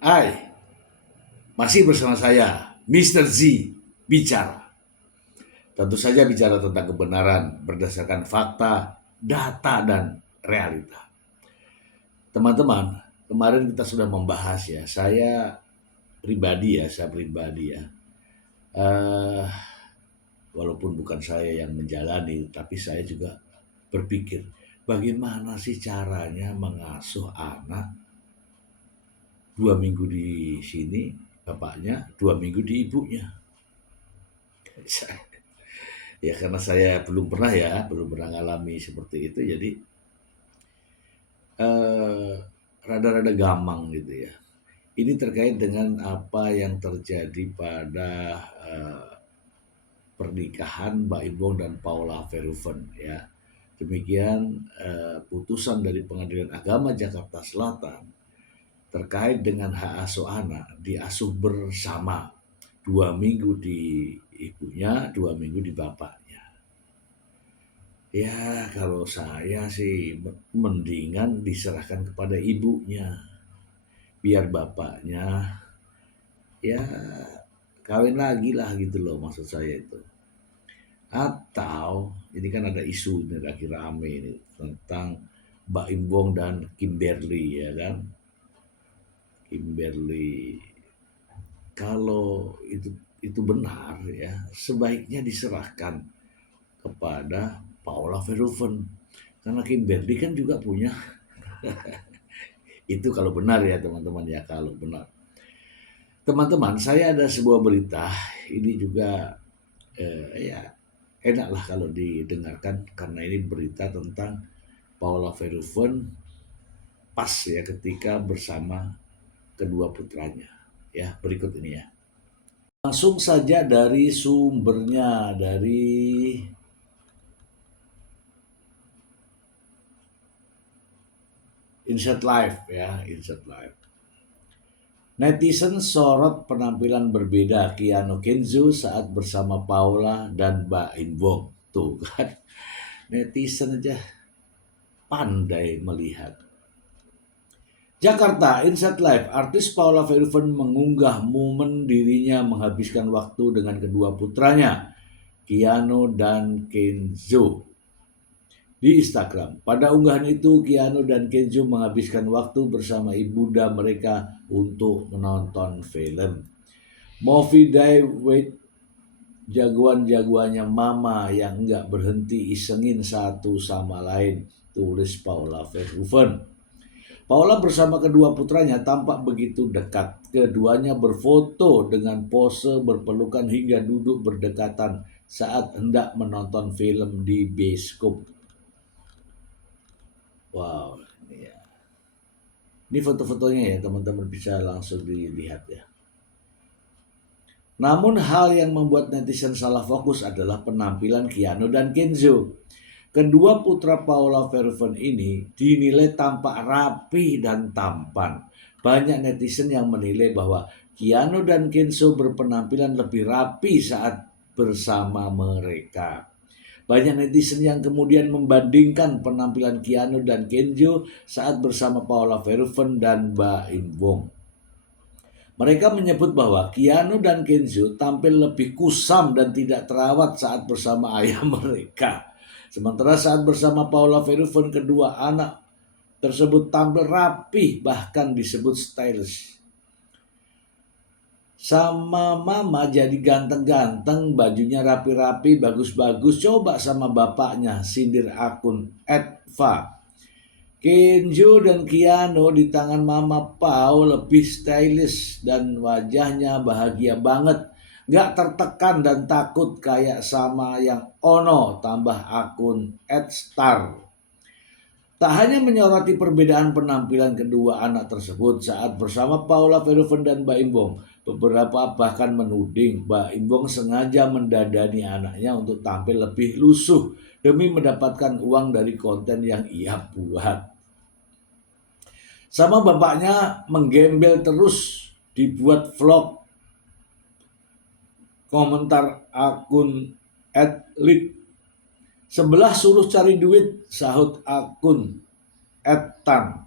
Hai, masih bersama saya, Mr. Z, bicara. Tentu saja bicara tentang kebenaran berdasarkan fakta, data, dan realita. Teman-teman, kemarin kita sudah membahas ya, saya pribadi ya. Eh, Walaupun bukan saya yang menjalani, tapi saya juga berpikir, bagaimana sih caranya mengasuh anak 2 minggu di sini, bapaknya 2 minggu di ibunya. Ya karena saya belum pernah ngalami seperti itu, jadi eh, rada-rada gamang gitu ya. Ini terkait dengan apa yang terjadi pada eh, pernikahan Mbak Imbong dan Paula Verhoeven ya. Demikian putusan dari Pengadilan Agama Jakarta Selatan terkait dengan hak asuh anak diasuh bersama 2 minggu di ibunya, 2 minggu di bapaknya. Ya, kalau saya sih mendingan diserahkan kepada ibunya, biar bapaknya ya kawin lagi lah gitu loh maksud saya itu. Atau ini kan ada isu ini lagi rame ini tentang Mbak Imbong dan Kimberly ya kan. Kimberly, kalau itu benar ya, sebaiknya diserahkan kepada Paula Verhoeven. Karena Kimberly kan juga punya. Itu kalau benar ya teman-teman ya, kalau benar. Teman-teman, saya ada sebuah berita, ini juga ya enaklah kalau didengarkan karena ini berita tentang Paula Verhoeven pas ya ketika bersama kedua putranya. Ya, berikut ini ya. Langsung saja dari sumbernya, dari Insert Live ya, Insert Live. Netizen sorot penampilan berbeda Keanu Kenzo saat bersama Paula dan Mbak Inbong. Tuh kan, netizen aja pandai melihat. Jakarta, Insert Live, artis Paula Verhoeven mengunggah momen dirinya menghabiskan waktu dengan kedua putranya, Keanu dan Kenzo, di Instagram. Pada unggahan itu, Keanu dan Kenzo menghabiskan waktu bersama ibunda mereka untuk menonton film Movie Day with jagoan-jagoannya mama yang nggak berhenti isengin satu sama lain, tulis Paula Verhoeven. Paula bersama kedua putranya tampak begitu dekat. Keduanya berfoto dengan pose berpelukan hingga duduk berdekatan saat hendak menonton film di bioskop. Wow, ini ya. Ini foto-fotonya ya, teman-teman bisa langsung dilihat ya. Namun hal yang membuat netizen salah fokus adalah penampilan Keanu dan Kenzo. Kedua putra Paula Verhoeven ini dinilai tampak rapi dan tampan. Banyak netizen yang menilai bahwa Keanu dan Kenzo berpenampilan lebih rapi saat bersama mereka. Banyak netizen yang kemudian membandingkan penampilan Keanu dan Kenzo saat bersama Paula Verhoeven dan Mbak Inbong. Mereka menyebut bahwa Keanu dan Kenzo tampil lebih kusam dan tidak terawat saat bersama ayah mereka. Sementara saat bersama Paula Verhoeven, kedua anak tersebut tampil rapi, bahkan disebut stylish. Sama mama jadi ganteng-ganteng, bajunya rapi-rapi, bagus-bagus. Coba sama bapaknya, sindir akun @va. Kenzo dan Keanu di tangan Mama Pau lebih stylish dan wajahnya bahagia banget. Gak tertekan dan takut kayak sama yang Ono, tambah akun @star. Tak hanya menyoroti perbedaan penampilan kedua anak tersebut saat bersama Paula Verhoeven dan Mbak Imbong, beberapa bahkan menuding Mbak Imbong sengaja mendadani anaknya untuk tampil lebih lusuh demi mendapatkan uang dari konten yang ia buat. Sama bapaknya menggembel terus, dibuat vlog. Komentar akun @lit. Sebelah suruh cari duit, sahut akun @tan.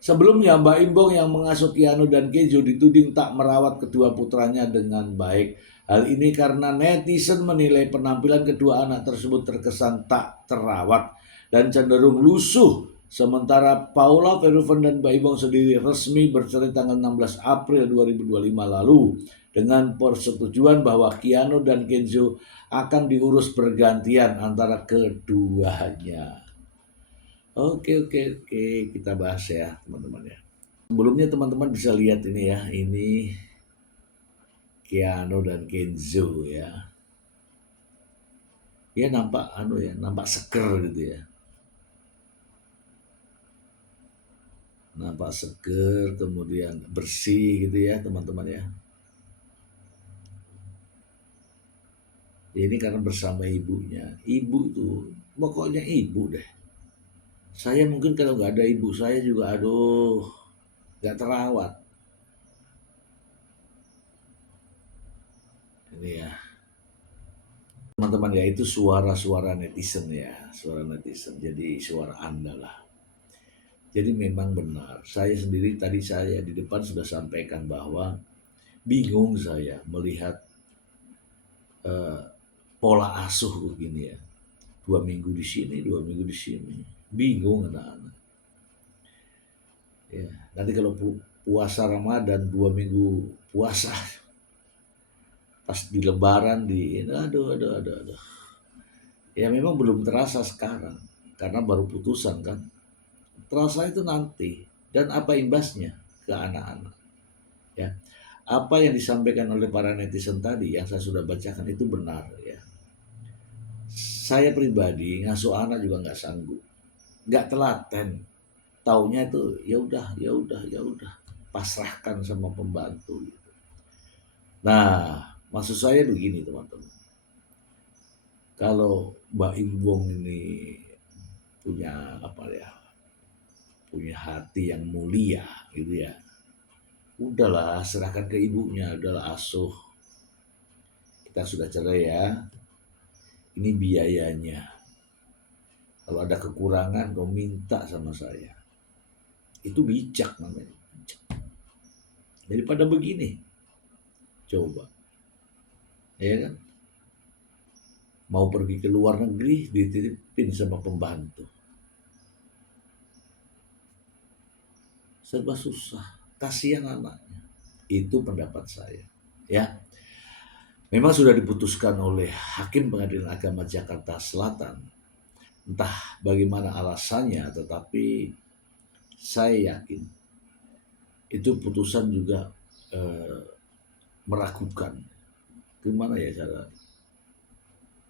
Sebelumnya, Mbak Imbong yang mengasuh Keanu dan Kenzo dituding tak merawat kedua putranya dengan baik. Hal ini karena netizen menilai penampilan kedua anak tersebut terkesan tak terawat dan cenderung lusuh. Sementara Paula Verhoeven dan Mbak Imbong sendiri resmi bercerai tanggal 16 April 2025 lalu dengan persetujuan bahwa Keanu dan Kenzo akan diurus bergantian antara keduanya. Oke, kita bahas ya teman-teman ya. Sebelumnya teman-teman bisa lihat ini ya, ini Keanu dan Kenzo ya. Ya nampak nampak seger gitu ya. Nampak seger, kemudian bersih gitu ya teman-teman ya. Ini karena bersama ibunya. Ibu tuh, pokoknya ibu deh. Saya mungkin kalau nggak ada ibu saya juga aduh, nggak terawat. Ini ya. Teman-teman ya, itu suara-suara netizen ya, suara netizen. Jadi suara Anda lah. Jadi memang benar. Saya sendiri tadi saya di depan sudah sampaikan bahwa bingung saya melihat eh, pola asuh begini ya. 2 minggu di sini, 2 minggu di sini. Bingung anak-anak. Ya, nanti kalau puasa Ramadan 2 minggu puasa pas di Lebaran aduh. Ya memang belum terasa sekarang karena baru putusan kan. Terasa itu nanti dan apa imbasnya ke anak-anak. Ya, apa yang disampaikan oleh para netizen tadi yang saya sudah bacakan itu benar ya. Saya pribadi ngasuh anak juga nggak sanggup, nggak telaten. Taunya itu ya udah, pasrahkan sama pembantu. Nah, maksud saya begini teman-teman. Kalau Mbak Imbong ini punya apa ya, punya hati yang mulia gitu ya, udahlah serahkan ke ibunya, udahlah asuh. Kita sudah cerai ya, ini biayanya. Kalau ada kekurangan kau minta sama saya. Itu bijak namanya. Daripada begini, coba. Ya kan? Mau pergi ke luar negeri dititipin sama pembantu. Serba susah. Kasihan anaknya. Itu pendapat saya. Ya. Memang sudah diputuskan oleh Hakim Pengadilan Agama Jakarta Selatan. Entah bagaimana alasannya, tetapi saya yakin itu putusan juga meragukan. Gimana ya cara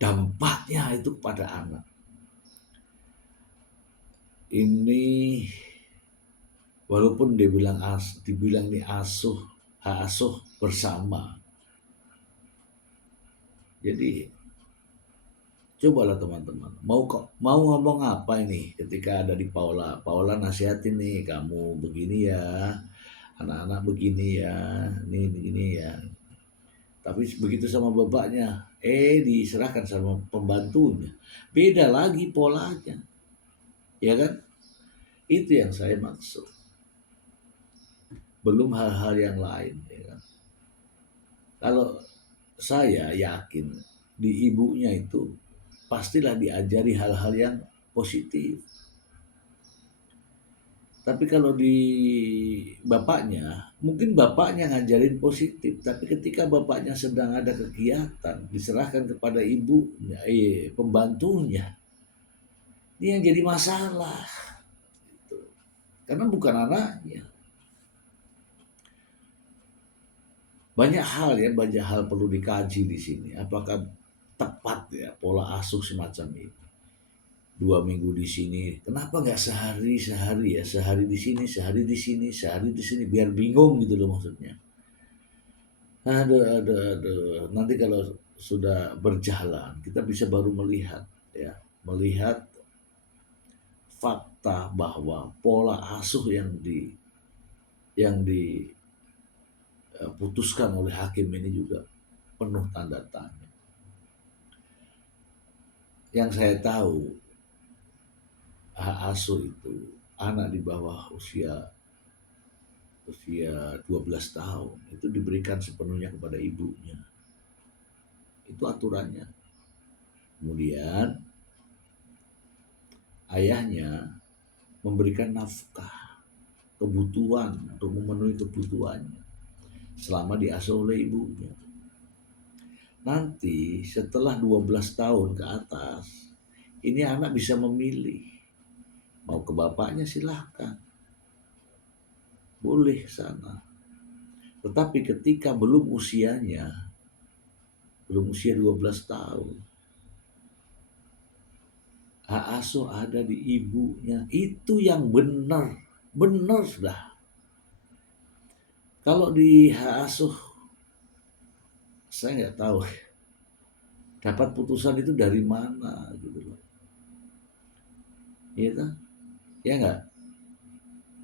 dampaknya itu pada anak. Ini walaupun dibilang nih hak asuh bersama. Jadi cobalah teman-teman, mau ngomong apa ini ketika ada di Paula nasihatin nih, kamu begini ya, anak-anak begini ya, ini begini ya. Tapi begitu sama bapaknya, diserahkan sama pembantunya, beda lagi polanya, ya kan? Itu yang saya maksud. Belum hal-hal yang lain, ya kan? Kalau saya yakin di ibunya itu pastilah diajari hal-hal yang positif. Tapi kalau di bapaknya, mungkin bapaknya ngajarin positif, tapi ketika bapaknya sedang ada kegiatan, diserahkan kepada ibunya, pembantunya, ini yang jadi masalah. Karena bukan anaknya. Banyak hal perlu dikaji di sini. Apakah tepat ya pola asuh semacam ini? 2 minggu di sini, kenapa nggak sehari ya, sehari di sini, sehari di sini, sehari di sini, biar bingung gitu loh maksudnya. Aduh. Nanti kalau sudah berjalan, kita bisa baru melihat fakta bahwa pola asuh yang diputuskan oleh hakim ini juga penuh tanda tanya. Yang saya tahu hak asuh itu anak di bawah usia usia 12 tahun itu diberikan sepenuhnya kepada ibunya. Itu aturannya. Kemudian ayahnya memberikan nafkah, kebutuhan untuk memenuhi kebutuhannya selama diasuh oleh ibunya. Nanti setelah 12 tahun ke atas, ini anak bisa memilih. Mau ke bapaknya silahkan. Boleh sana. Tetapi ketika belum usia 12 tahun, hak asuh ada di ibunya. Itu yang benar. Benar sudah. Kalau di hak asuh, saya nggak tahu dapat putusan itu dari mana gitu loh. Iya kan? Ya nggak?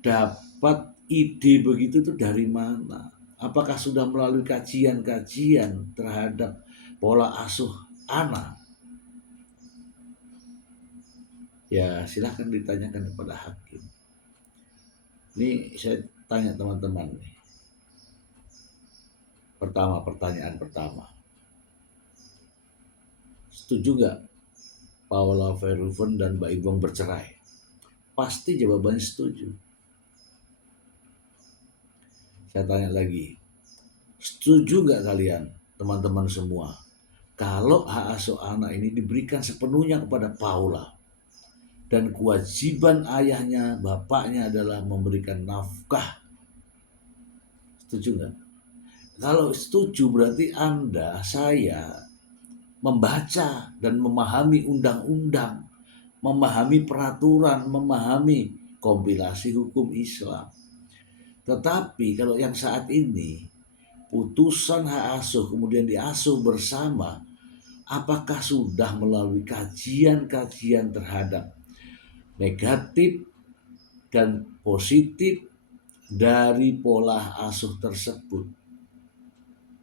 Dapat ide begitu tuh dari mana? Apakah sudah melalui kajian-kajian terhadap pola asuh anak? Ya silahkan ditanyakan kepada hakim. Ini saya tanya teman-teman nih. Pertanyaan pertama. Setuju nggak Paula Verhoeven dan Mbak Ibong bercerai? Pasti jawabannya setuju. Saya tanya lagi. Setuju nggak kalian, teman-teman semua, kalau hak asuh anak ini diberikan sepenuhnya kepada Paula dan kewajiban ayahnya, bapaknya adalah memberikan nafkah? Setuju nggak? Kalau setuju berarti Anda, saya membaca dan memahami undang-undang, memahami peraturan, memahami kompilasi hukum Islam. Tetapi kalau yang saat ini putusan hak asuh kemudian diasuh bersama, apakah sudah melalui kajian-kajian terhadap negatif dan positif dari pola asuh tersebut?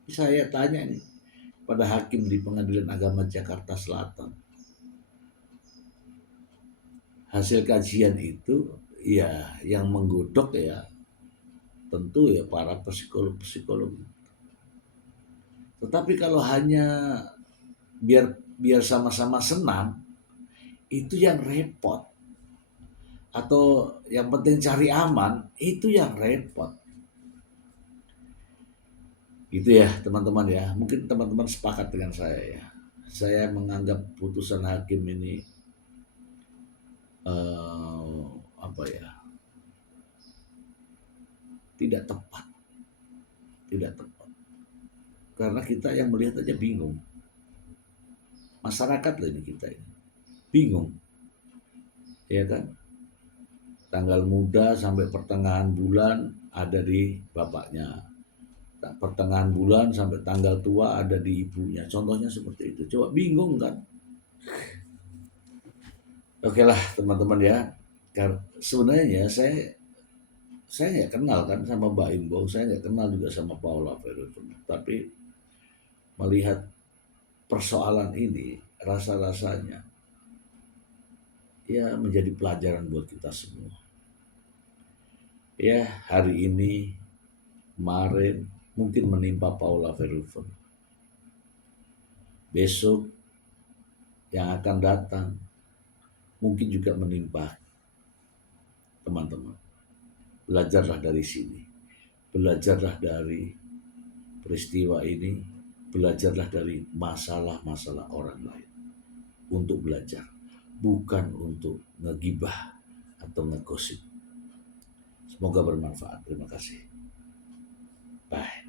Saya tanya nih pada hakim di Pengadilan Agama Jakarta Selatan. Hasil kajian itu ya yang menggodok ya tentu ya para psikolog-psikolog. Tetapi kalau hanya biar sama-sama senang, itu yang repot. Atau yang penting cari aman, itu yang repot. Gitu ya teman-teman ya. Mungkin teman-teman sepakat dengan saya ya. Saya menganggap putusan hakim ini apa ya, tidak tepat. Tidak tepat. Karena kita yang melihat aja bingung. Masyarakat loh ini kita ini. Bingung. Ya kan? Tanggal muda sampai pertengahan bulan ada di bapaknya. Pertengahan bulan sampai tanggal tua ada di ibunya. Contohnya seperti itu. Coba bingung kan? Oke lah teman-teman ya. Karena sebenarnya saya nggak kenal kan sama Mbak Imbo. Saya nggak kenal juga sama Paula Verhoeven. Tapi melihat persoalan ini, rasa-rasanya ya menjadi pelajaran buat kita semua. Ya hari ini, kemarin mungkin menimpa Paula Verhoeven. Besok yang akan datang mungkin juga menimpa teman-teman. Belajarlah dari sini. Belajarlah dari peristiwa ini. Belajarlah dari masalah-masalah orang lain. Untuk belajar. Bukan untuk ngegibah atau ngegosip. Semoga bermanfaat. Terima kasih. Bye.